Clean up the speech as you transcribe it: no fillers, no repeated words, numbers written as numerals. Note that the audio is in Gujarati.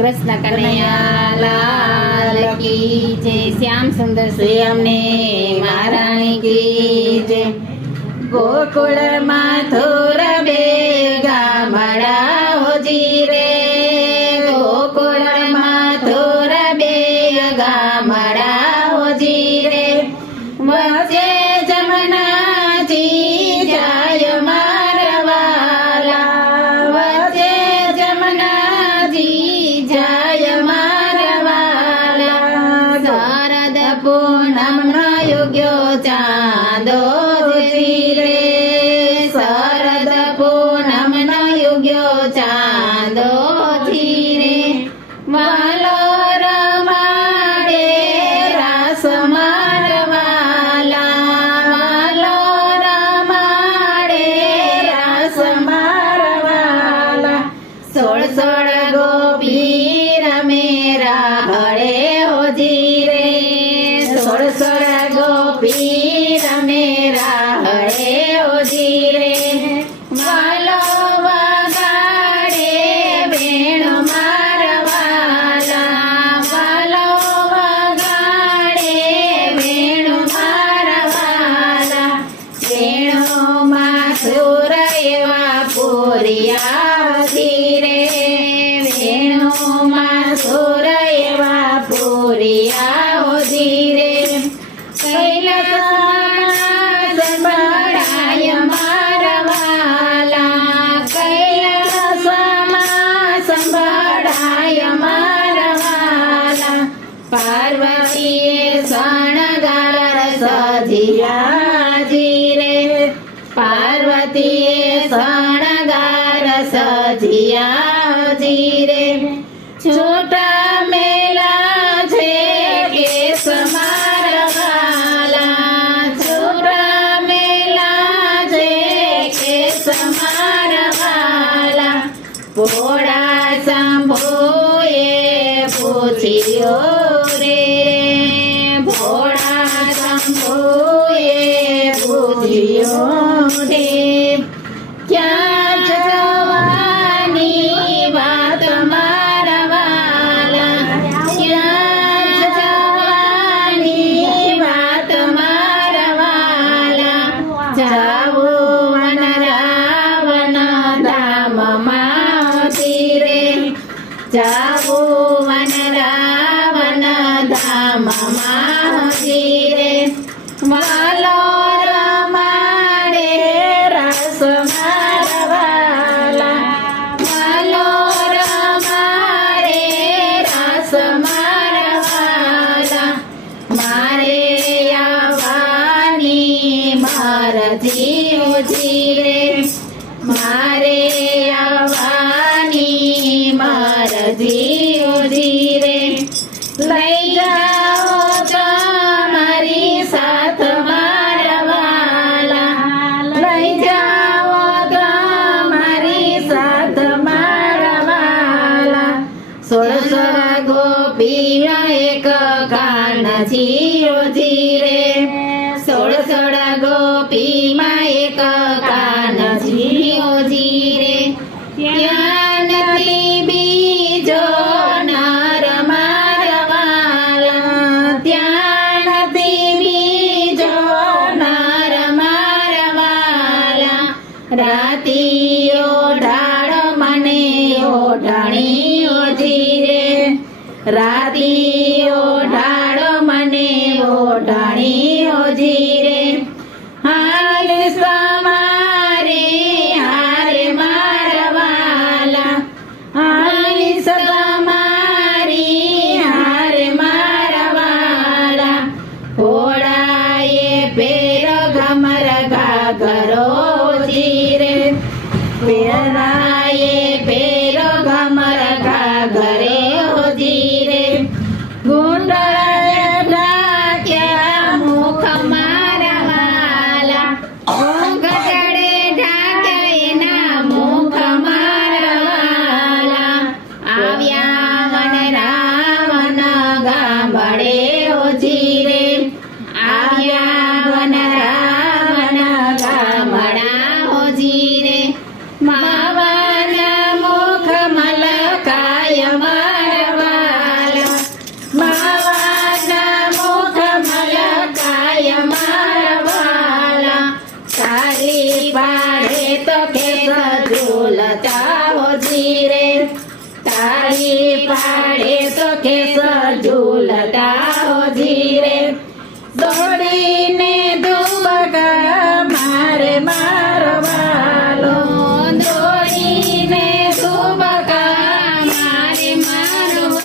કૃષ્ણ કનૈયા લાલ કી જય, શ્યામ સુંદર શ્રી અમને મહારાણી કી જય। ગોકુળમાં થોર બે ગામડા હોજી રે, ગોકુળમાં થોર બે ગામડા હોજી રે, વચ્ચે જમનાજી જાય મારવાલા, વચ્ચે જમનાજી જાય મારવાલા, શરદ પૂનમનો યુગ્યો ચાંદો રે, શરદ પૂનમનો યુગ્યો ચાંદો રે, વાલો રમાડે રાસ મારવાલા, વાલો રમાડે રાસ મારવાલા, સોળ સોળ ગોપી રમે રાહડે હોજી રે, સોળ સોળ ગોપી રમે રાહડે હોજી રે, વાલો વગાડે વેણુ મારવાલા, વાલો વગાડે વેણુ મારવાલા, વેણુમાં સુર એવા પૂરિયા ધીરે, વેણુમાં સુર એવા પૂરિયા ધીરે, કૈલાસમાં સંભળાય મારવાલા, કૈલાસમાં સંભળાય મારવાલા, પાર્વતીએ શણગાર સજિયા રે, પાર્વતીએ શણગાર સજિયા રે, છોટા મેલા છે કેસ મારવાલા, છોટા મેલા છે કેસ મારવાલા, ભોળા શંભુએ પૂછ્યો રે, ભોળા શંભુએ પૂછ્યો રે, ક્યાં જવાની વાત મારવાલા, ક્યાં જવાની વાત મારવાલા, જાવું વન રાવણ ધામમાં રે, જાવું વન રાવણ ધામમાં રે, વાલો રમાડે રાસ મારવાલા, વાલો રમાડે રાસ મારવાલા, મારે આવવાની મરજી હોજી રે, મારે આવવાની મરજી હોજી રે, લઈ જાઓ તમારી સાથ મારવાલા, લઈ જાઓ તમારી સાથ મારવાલા, સોળ સોળ ગોપીઓ એક કાનજી હોજી રે, સોળ સોળ ગોપીમાં એક કાનજી હોજી રે, ત્યાં નથી બીજો નર મારવાલા, ત્યાં નથી બીજો નર મારવાલા, રાતીઓ ઢાળ મને ઓઢણી હોજી રે, રાતીઓ ઢાળ મને ઓઢણી હોજી રે, હાલ સમારે હારે મારવાલા, હાલ સમારી હારે મારવાલા, ઘોડાએ પેર ઘમર ઘાઘરો જીરે, પેરાએ પેર ઘમર ઘાઘરે જીરે, ગુંડળે ઢાક્યા મુખ મારવાલા, ઘોંઘટડે ઢાક્યા એના મુખ મારવાલા, આવ્યા વન રાવણ ગામડે જીરે, આવ્યા વન રાવણ ગામડા જીરે, માવન મુખ મલકાય મારા તાળી પાડે તો ખેસ ઝૂલતા હોજી રે તાળી પાડે તો ખેસ ઝૂલતા હોજી રે